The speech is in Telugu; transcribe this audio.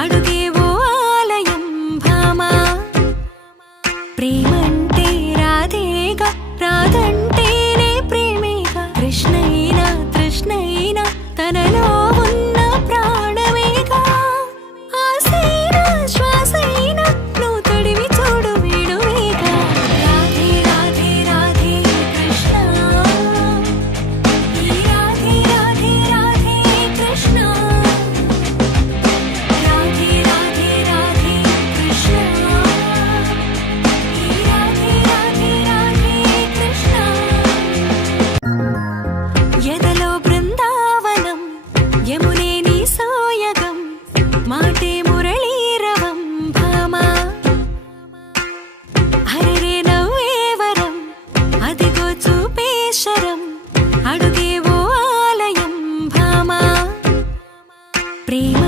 అడుగేవో ఆలయం భామా. ప్రేమంటే రాధేగా, రాధంటేనే ప్రేమేగా. కృష్ణైనా తృష్ణైనా తనలో ఉన్న ప్రాణమేగా. ఆసైనా శ్వాసైనా నువ్వు తడివి చూడు వేడువేగా. రాధే రాధే రాధే కృష్ణ, ఈ రాధే రాధే రాధే కృష్ణ. రాధే రాధే రాధే కృష్ణ, ఈ రాధే రాధే రాధే కృష్ణ. ఎదలో బృందావనం, యమునే నీ సోయగం, మాటే మురళీరవం భామా. హరిరే నవ్వేవరం, అదిగో చూపేశరం, అడుగేవో ఆలయం భామా. ప్రేమ